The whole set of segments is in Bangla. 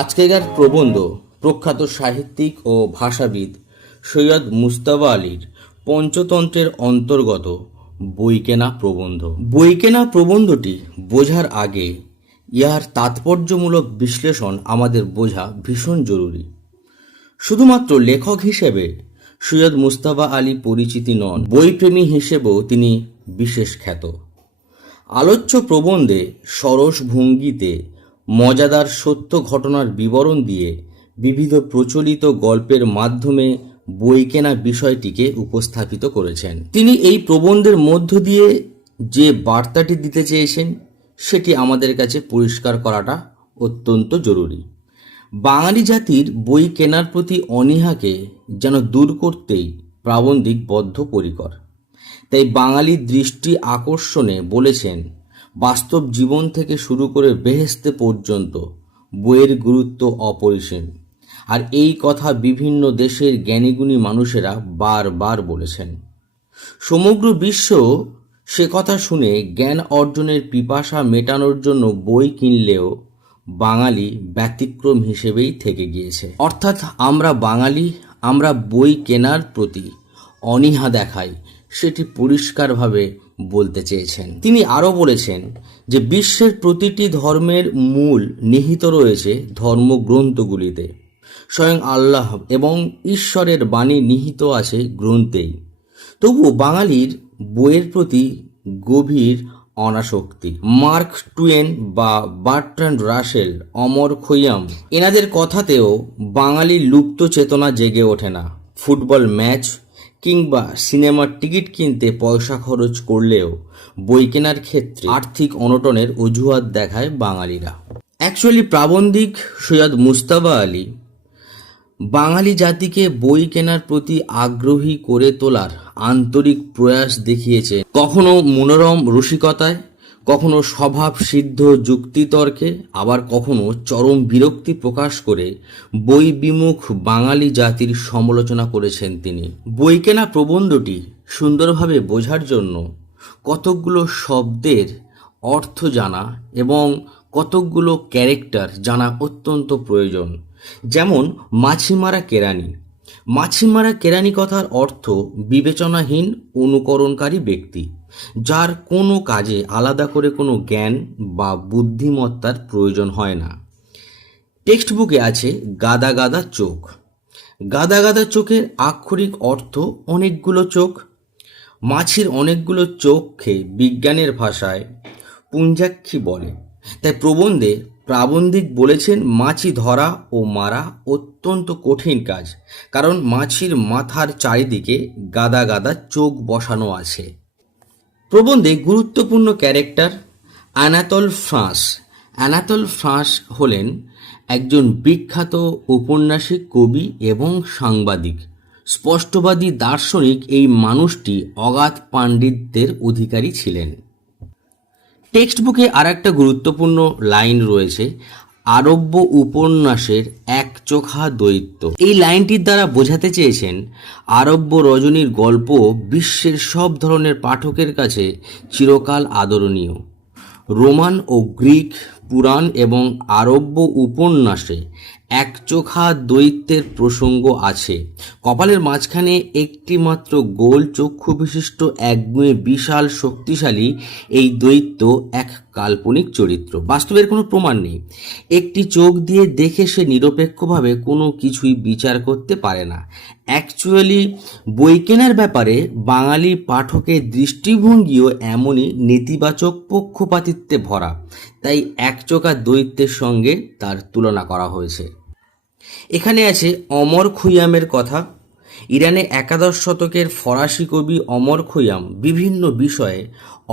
আজকেকার প্রবন্ধ প্রখ্যাত সাহিত্যিক ও ভাষাবিদ সৈয়দ মুজতবা আলীর পঞ্চতন্ত্রের অন্তর্গত বইকেনা প্রবন্ধ। বইকেনা প্রবন্ধটি বোঝার আগে ইহার তাৎপর্যমূলক বিশ্লেষণ আমাদের বোঝা ভীষণ জরুরি। শুধুমাত্র লেখক হিসেবে সৈয়দ মুজতবা আলী পরিচিতি নন, বইপ্রেমী হিসেবেও তিনি বিশেষ খ্যাত। আলোচ্য প্রবন্ধে সরস ভঙ্গিতে মজাদার সত্য ঘটনার বিবরণ দিয়ে বিবিধ প্রচলিত গল্পের মাধ্যমে বই কেনা বিষয়টিকে উপস্থাপিত করেছেন। তিনি এই প্রবন্ধের মধ্য দিয়ে যে বার্তাটি দিতে চেয়েছেন সেটি আমাদের কাছে পরিষ্কার করাটা অত্যন্ত জরুরি। বাঙালি জাতির বই কেনার প্রতি অনীহাকে যেন দূর করতেই প্রাবন্ধিক বদ্ধপরিকর। তাই বাঙালির দৃষ্টি আকর্ষণে বলেছেন, বাস্তব জীবন থেকে শুরু করে বেহেশতে পর্যন্ত বইয়ের গুরুত্ব অপরিসীম। আর এই কথা বিভিন্ন দেশের জ্ঞানীগুণী মানুষেরা বারবার বলেছেন। সমগ্র বিশ্ব সে কথা শুনে জ্ঞান অর্জনের পিপাসা মেটানোর জন্য বই কিনলেও বাঙালি ব্যতিক্রম হিসেবেই থেকে গিয়েছে। অর্থাৎ আমরা বাঙালি, আমরা বই কেনার প্রতি অনীহা দেখাই, সেটি পরিষ্কারভাবে বলতে চেয়েছেন। তিনি আরও বলেছেন যে বিশ্বের প্রতিটি ধর্মের মূল নিহিত রয়েছে ধর্মগ্রন্থগুলিতে। স্বয়ং আল্লাহ এবং ঈশ্বরের বাণী নিহিত আছে গ্রন্থেই। তবুও বাঙালির বইয়ের প্রতি গভীর অনাসক্তি। মার্ক টুয়েন বা বার্ট্রান্ড রাসেল, অমর খৈয়াম, এনাদের কথাতেও বাঙালির লুপ্ত চেতনা জেগে ওঠে না। ফুটবল ম্যাচ কিংবা সিনেমার টিকিট কিনতে পয়সা খরচ করলেও বই কেনার ক্ষেত্রে আর্থিক অনটনের অজুহাত দেখায় বাঙালিরা। অ্যাকচুয়ালি প্রাবন্ধিক সৈয়দ মুজতবা আলী বাঙালি জাতিকে বই কেনার প্রতি আগ্রহী করে তোলার আন্তরিক প্রয়াস দেখিয়েছে, কখনো মনোরম রসিকতায়, কখনো স্বভাব সিদ্ধ যুক্তিতর্কে, আবার কখনো চরম বিরক্তি প্রকাশ করে বই বিমুখ বাঙালি জাতির সমালোচনা করেছেন তিনি। বই কেনা প্রবন্ধটি সুন্দরভাবে বোঝার জন্য কতকগুলো শব্দের অর্থ জানা এবং কতকগুলো ক্যারেক্টার জানা অত্যন্ত প্রয়োজন। যেমন মাছিমারা কেরানি। মাছিমারা কেরানি কথার অর্থ বিবেচনাহীন অনুকরণকারী ব্যক্তি, যার কোনো কাজে আলাদা করে কোনো জ্ঞান বা বুদ্ধিমত্তার প্রয়োজন হয় না। টেক্সট বুকে আছে গাদা গাদা চোখ। গাদা গাদা চোখের আক্ষরিক অর্থ অনেকগুলো চোখ। মাছির অনেকগুলো চোখকে বিজ্ঞানের ভাষায় পুঞ্জাক্ষী বলে। তাই প্রবন্ধে প্রাবন্ধিক বলেছেন, মাছি ধরা ও মারা অত্যন্ত কঠিন কাজ, কারণ মাছির মাথার চারিদিকে গাদা গাদা চোখ বসানো আছে। প্রবন্ধে গুরুত্বপূর্ণ ক্যারেক্টার অ্যানাতল ফ্রান্স। অ্যানাতল ফ্রান্স হলেন একজন বিখ্যাত ঔপন্যাসিক, কবি এবং সাংবাদিক। স্পষ্টবাদী দার্শনিক এই মানুষটি অগাধ পাণ্ডিত্যের অধিকারী ছিলেন। টেক্সট বুকে আর একটা গুরুত্বপূর্ণ লাইন রয়েছে, আরব্য উপন্যাসের একচোখা দৈত্য। এই লাইনটির দ্বারা বোঝাতে চেয়েছেন, আরব্য রজনীর গল্প বিশ্বের সব ধরনের পাঠকের কাছে চিরকাল আদরণীয়। রোমান ও গ্রিক পুরাণ এবং আরব্য উপন্যাসে একচোখা দৈত্যের প্রসঙ্গ আছে। কপালের মাঝখানে একটি মাত্র গোল চক্ষু বিশিষ্ট একগুঁয়ে বিশাল শক্তিশালী এই দৈত্য এক কাল্পনিক চরিত্র। বাস্তবের কোনো প্রমাণ নেই। একটি চোখ দিয়ে দেখে সে নিরপেক্ষভাবে কোনো কিছুই বিচার করতে পারে না। অ্যাকচুয়ালি বই কেনার ব্যাপারে বাঙালি পাঠকের দৃষ্টিভঙ্গিও এমনই নেতিবাচক পক্ষপাতিত্বে ভরা। তাই একচোখা দৈত্যের সঙ্গে তার তুলনা করা হয়েছে। এখানে আছে অমর খৈয়ামের কথা। ইরানে একাদশ শতকের ফরাসি কবি অমর খৈয়াম বিভিন্ন বিষয়ে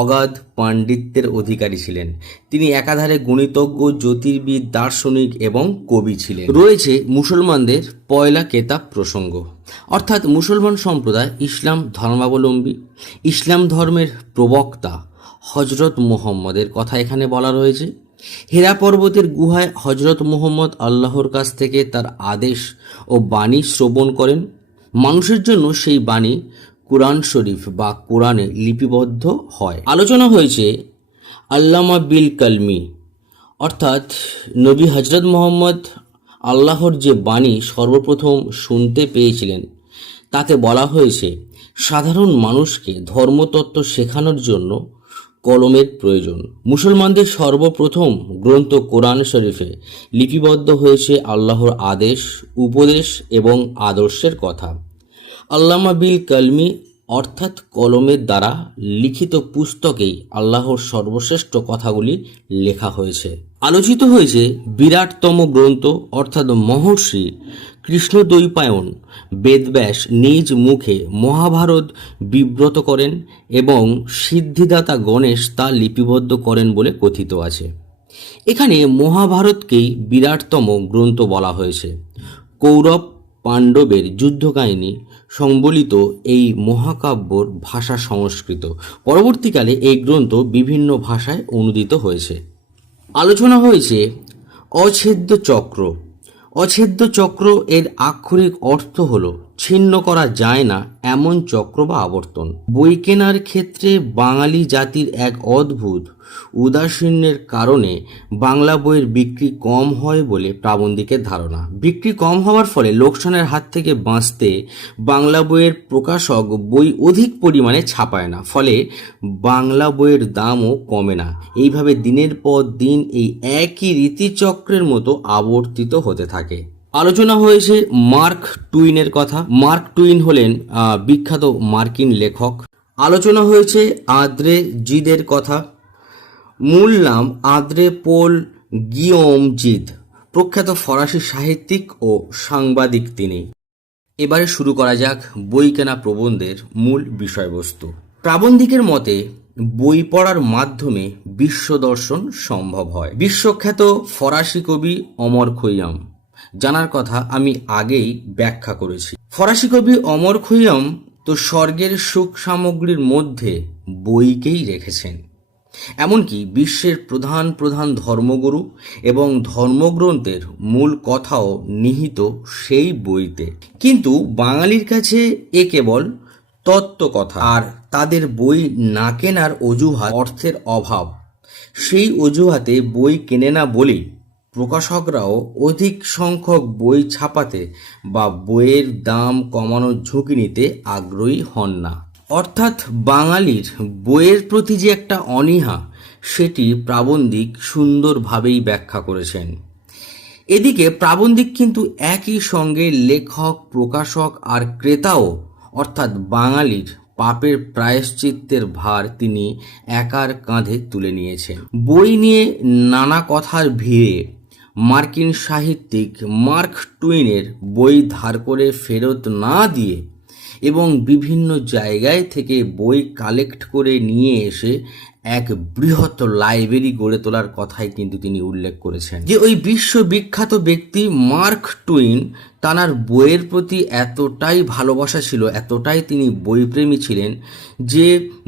অগাধ পাণ্ডিত্যের অধিকারী ছিলেন। তিনি একাধারে গণিতজ্ঞ, জ্যোতির্বিদ, দার্শনিক এবং কবি ছিলেন। রয়েছে মুসলমানদের পয়লা কেতাব প্রসঙ্গ, অর্থাৎ মুসলমান সম্প্রদায় ইসলাম ধর্মাবলম্বী। ইসলাম ধর্মের প্রবক্তা হজরত মুহাম্মদের কথা এখানে বলা রয়েছে। হেরা পর্বতের গুহায় হজরত মুহাম্মদ আল্লাহর কাছ থেকে তার আদেশ ও বাণী শ্রবণ করেন। মানুষের জন্য সেই বাণী কুরআন শরীফ বা কোরআনে লিপিবদ্ধ হয়। আলোচনা হয়েছে আল্লামা বিল কালমি, অর্থাৎ নবী হজরত মুহাম্মদ আল্লাহর যে বাণী সর্বপ্রথম শুনতে পেয়েছিলেন তাতে বলা হয়েছে সাধারণ মানুষকে ধর্মতত্ত্ব শেখানোর জন্য কলমের প্রয়োজন। মুসলমানদের সর্বপ্রথম গ্রন্থ কোরআন শরীফে লিপিবদ্ধ হয়েছে আল্লাহর আদেশ, উপদেশ এবং আদর্শের কথা। আল্লামা বিল কালমি অর্থাৎ কলমের দ্বারা লিখিত পুস্তকেই আল্লাহর সর্বশ্রেষ্ঠ কথাগুলি লেখা হয়েছে। আলোচিত হয়েছে বিরাটতম গ্রন্থ অর্থাৎ মহর্ষি কৃষ্ণদ্বৈপায়ন বেদব্যাস নিজ মুখে মহাভারত বিব্রত করেন এবং সিদ্ধিদাতা গণেশ তা লিপিবদ্ধ করেন বলে কথিত আছে। এখানে মহাভারতকেই বিরাটতম গ্রন্থ বলা হয়েছে। কৌরব পাণ্ডবের যুদ্ধকাহিনী সংবলিত এই মহাকাব্যর ভাষা সংস্কৃত। পরবর্তীকালে এই গ্রন্থ বিভিন্ন ভাষায় অনুদিত হয়েছে। আলোচনা হয়েছে অচ্ছেদ্য চক্র। অচ্ছেদ্য চক্র এর আক্ষরিক অর্থ হল ছিন্ন করা যায় না এমন চক্র বা আবর্তন। বই কেনার ক্ষেত্রে বাঙালি জাতির এক অদ্ভুত উদাসীন্যের কারণে বাংলা বইয়ের বিক্রি কম হয় বলে প্রাবন্ধিকের ধারণা। বিক্রি কম হওয়ার ফলে লোকসানের হাত থেকে বাঁচতে বাংলা বইয়ের প্রকাশক বই অধিক পরিমাণে ছাপায় না, ফলে বাংলা বইয়ের দামও কমে না। এইভাবে দিনের পর দিন এই একই রীতিচক্রের মতো আবর্তিত হতে থাকে। আলোচনা হয়েছে মার্ক টুইনের কথা। মার্ক টুইন হলেন বিখ্যাত মার্কিন লেখক। আলোচনা হয়েছে আঁদ্রে জিদের কথা। মূল নাম আঁদ্রে পোল গিওম জিদ, প্রখ্যাত ফরাসি সাহিত্যিক ও সাংবাদিক তিনি। এবারে শুরু করা যাক বই কেনা প্রবন্ধের মূল বিষয়বস্তু। প্রাবন্ধিকের মতে বই পড়ার মাধ্যমে বিশ্ব দর্শন সম্ভব হয়। বিশ্বখ্যাত ফরাসি কবি অমর খৈয়াম জানার কথা আমি আগেই ব্যাখ্যা করেছি। ফরাসি কবি অমর খৈয়াম তো স্বর্গের সুখ সামগ্রীর মধ্যে বইকেই রেখেছেন। এমনকি বিশ্বের প্রধান প্রধান ধর্মগুরু এবং ধর্মগ্রন্থের মূল কথাও নিহিত সেই বইতে। কিন্তু বাঙালির কাছে এ কেবল তত্ত্বকথা, আর তাদের বই না কেনার অজুহাত অর্থের অভাব। সেই অজুহাতে বই কেনে না বলেই প্রকাশকরাও অধিক সংখ্যক বই ছাপাতে বা বইয়ের দাম কমানোর ঝুঁকি নিতে আগ্রহী হন না। অর্থাৎ বাঙালির বইয়ের প্রতি যে একটা অনীহা, সেটি প্রাবন্ধিক সুন্দরভাবেই ব্যাখ্যা করেছেন। এদিকে প্রাবন্ধিক কিন্তু একই সঙ্গে লেখক, প্রকাশক আর ক্রেতাও অর্থাৎ বাঙালির পাপের প্রায়শ্চিত্তের ভার তিনি একার কাঁধে তুলে নিয়েছেন। বই নিয়ে নানা কথার ভিড়ে মার্কিন সাহিত্যিক মার্ক টুইনের বই ধার করে ফেরত না দিয়ে এবং বিভিন্ন জায়গায় থেকে বই কালেক্ট করে নিয়ে এসে এক বৃহৎ লাইব্রেরি গড়ে তোলার কথাই কিন্তু তিনি উল্লেখ করেছেন। যে ওই বিশ্ববিখ্যাত ব্যক্তি মার্ক টুইন, তার বইয়ের প্রতি এতটাই ভালোবাসা ছিল, এতটাই তিনি বইপ্রেমী ছিলেন যে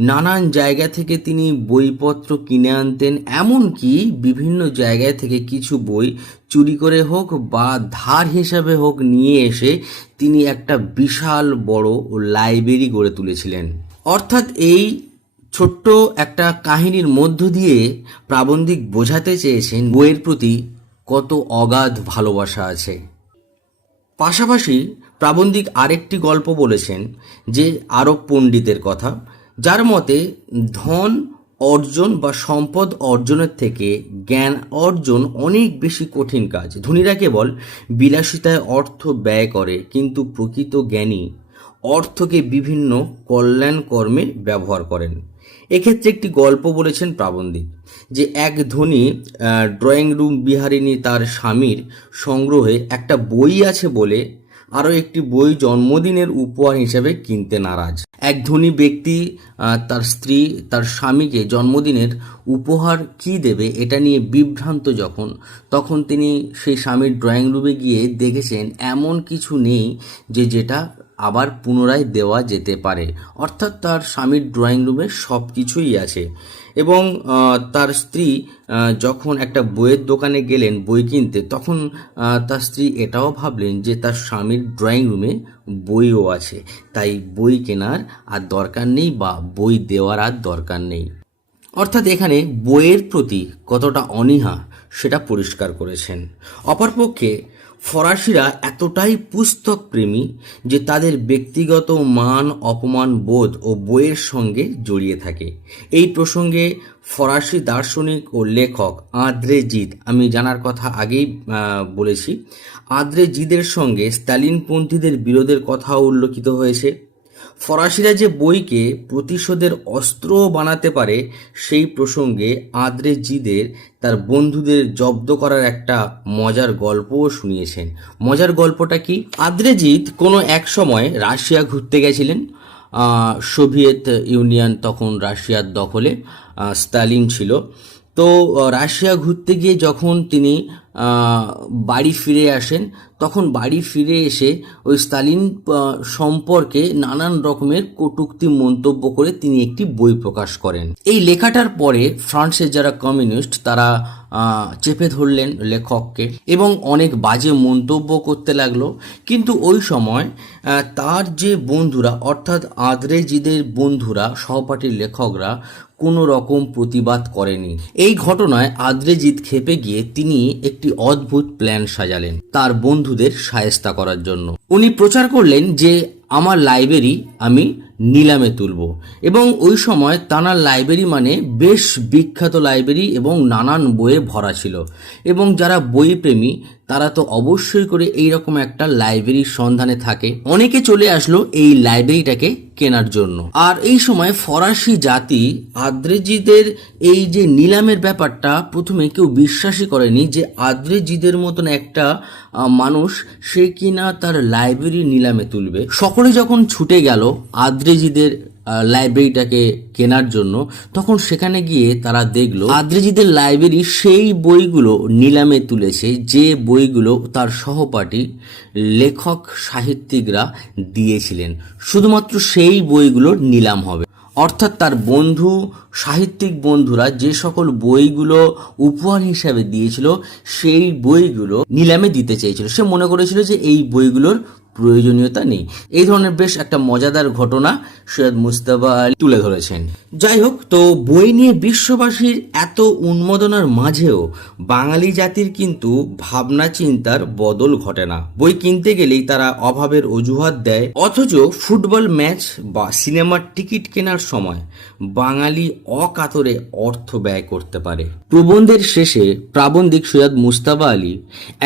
নানান জায়গা থেকে তিনি বইপত্র কিনে আনতেন। এমনকি বিভিন্ন জায়গায় থেকে কিছু বই চুরি করে হোক বা ধার হিসাবে হোক নিয়ে এসে তিনি একটা বিশাল বড় লাইব্রেরি গড়ে তুলেছিলেন। অর্থাৎ এই ছোট্ট একটা কাহিনীর মধ্য দিয়ে প্রাবন্ধিক বোঝাতে চেয়েছেন বইয়ের প্রতি কত অগাধ ভালোবাসা আছে। পাশাপাশি প্রাবন্ধিক আরেকটি গল্প বলেছেন যে আরব পণ্ডিতের কথা, যার মতে ধন অর্জন বা সম্পদ অর্জনের থেকে জ্ঞান অর্জন অনেক বেশি কঠিন কাজ। ধনীরা কেবল বিলাসিতায় অর্থ ব্যয় করে, কিন্তু প্রকৃত জ্ঞানী অর্থকে বিভিন্ন কল্যাণ কর্মে ব্যবহার করেন। এক্ষেত্রে একটি গল্প বলেছেন প্রাবন্ধিক যে এক ধনী ড্রয়িং রুম বিহারিণী তার স্বামীর সংগ্রহে একটা বই আছে বলে আরও একটি বই জন্মদিনের উপহার হিসেবে কিনতে নারাজ। এক ধনী ব্যক্তি তার স্ত্রী তার স্বামীকে জন্মদিনের উপহার কি দেবে এটা নিয়ে বিভ্রান্ত তখন তিনি সেই স্বামীর ড্রয়িং রুমে গিয়ে দেখেছেন এমন কিছু নেই যেটা আবার পুনরায় দেওয়া যেতে পারে। অর্থাৎ তার স্বামীর ড্রয়িং রুমে সব কিছুই আছে। এবং তার স্ত্রী যখন একটা বইয়ের দোকানে গেলেন বই কিনতে, তখন তার স্ত্রী এটাও ভাবলেন যে তার স্বামীর ড্রয়িং রুমে বইও আছে, তাই বই কেনার আর দরকার নেই বা বই দেওয়ার আর দরকার নেই। অর্থাৎ এখানে বইয়ের প্রতি কতটা অনীহা সেটা পরিষ্কার করেছেন। অপরপক্ষে ফরাসিরা এতটাই পুস্তক প্রেমী যে তাদের ব্যক্তিগত মান অপমান বোধ ও বইয়ের সঙ্গে জড়িয়ে থাকে। এই প্রসঙ্গে ফরাসি দার্শনিক ও লেখক আঁদ্রে জিদ, আমি জানার কথা আগেই বলেছি, আঁদ্রে জিদের সঙ্গে স্তালিনপন্থীদের বিরোধের কথাও উল্লেখিত হয়েছে। ফরাসিরা যে বইকে প্রতিশোধের অস্ত্র বানাতে পারে সেই প্রসঙ্গে আঁদ্রে জিদের তার বন্ধুদের জব্দ করার একটা মজার গল্পও শুনিয়েছেন। মজার গল্পটা কি? আঁদ্রে জিদ কোনো এক সময় রাশিয়া ঘুরতে গেছিলেন। সোভিয়েত ইউনিয়ন তখন রাশিয়ার দখলে, স্তালিন ছিল। তো রাশিয়া ঘুরতে গিয়ে যখন তিনি বাড়ি ফিরে আসেন, তখন বাড়ি ফিরে এসে ওই স্তালিন সম্পর্কে নানান রকমের কটূক্তি মন্তব্য করে তিনি একটি বই প্রকাশ করেন। এই লেখাটার পরে ফ্রান্সের যারা কমিউনিস্ট তারা চেপে ধরলেন লেখককে এবং অনেক বাজে মন্তব্য করতে লাগলো। কিন্তু ওই সময় তার যে বন্ধুরা, অর্থাৎ আঁদ্রে জিদের বন্ধুরা, সহপাঠীর লেখকরা কোনো রকম প্রতিবাদ করেনি। এই ঘটনায় আঁদ্রে জিদ ক্ষেপে গিয়ে তিনি একটি অদ্ভুত প্ল্যান সাজালেন তার বন্ধুদের শায়েস্তা করার জন্য। উনি প্রচার করলেন যে আমার লাইব্রেরি আমি নিলামে তুলব, এবং ওই সময় তানার লাইব্রেরি মানে বেশ বিখ্যাত লাইব্রেরি এবং নানান বইয়ে ভরা ছিল, এবং যারা বই প্রেমী তারা তো অবশ্যই করে এইরকম একটা লাইব্রেরির সন্ধানে থাকে। অনেকে চলে আসলো এই লাইব্রেরিটাকে কেনার জন্য। আর এই সময় ফরাসি জাতি আঁদ্রে জিদের এই যে নিলামের ব্যাপারটা প্রথমে কেউ বিশ্বাসই করেনি যে আঁদ্রে জিদের মতন একটা মানুষ সে কিনা তার লাইব্রেরি নিলামে তুলবে। সকলে যখন ছুটে গেল আঁদ্রে জিদের লাইব্রেরিটাকে কেনার জন্য, তখন সেখানে গিয়ে তারা দেখলো আঁদ্রে জিদের লাইব্রেরি সেই বইগুলো নিলামে তুলেছে যে বইগুলো তার সহপাঠী লেখক সাহিত্যিকরা দিয়েছিলেন। শুধুমাত্র সেই বইগুলো নিলাম হবে, অর্থাৎ তার বন্ধু সাহিত্যিক বন্ধুরা যে সকল বইগুলো উপহার হিসাবে দিয়েছিল সেই বইগুলো নিলামে দিতে চেয়েছিল। সে মনে করেছিল যে এই বইগুলোর প্রয়োজনীয়তা নেই। এই ধরনের বেশ একটা মজাদার ঘটনা সৈয়দ মুজতবা আলী তুলে ধরেছেন। যাই হোক, তো বই নিয়ে বিশ্ববাসীর এত উন্মাদনার মাঝেও বাঙালি জাতির কিন্তু ভাবনা চিন্তার বদল ঘটে না। বই কিনতে গেলেই তারা অভাবের অজুহাত দেয়, অথচ ফুটবল ম্যাচ বা সিনেমার টিকিট কেনার সময় বাঙালি অকাতরে অর্থ ব্যয় করতে পারে। প্রবন্ধের শেষে প্রাবন্ধিক সৈয়দ মুজতবা আলী,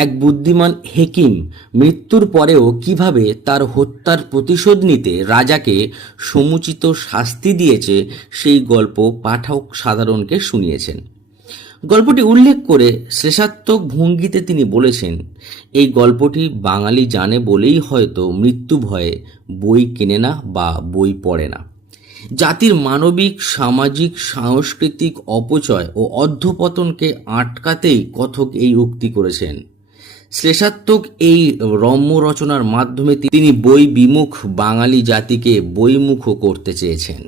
এক বুদ্ধিমান হেকিম, মৃত্যুর পরেও কিভাবে তার হত্যার প্রতিশোধ নিতে রাজাকে সমুচিত শাস্তি দিয়েছে সেই গল্প পাঠক সাধারণকে শুনিয়েছেন। গল্পটি উল্লেখ করে শ্লেষাত্মক ভঙ্গিতে তিনি বলেছেন, এই গল্পটি বাঙালি জানে বলেই হয়তো মৃত্যু ভয়ে বই কেনে না বা বই পড়ে না। জাতির মানবিক, সামাজিক, সাংস্কৃতিক অপচয় ও অধঃপতনকে আটকাতেই কথক এই উক্তি করেছেন। শ্লেষাত্মক এই রম্য রচনার মাধ্যমে তিনি বই বিমুখ বাঙালি জাতিকে বইমুখ করতে চেয়েছেন।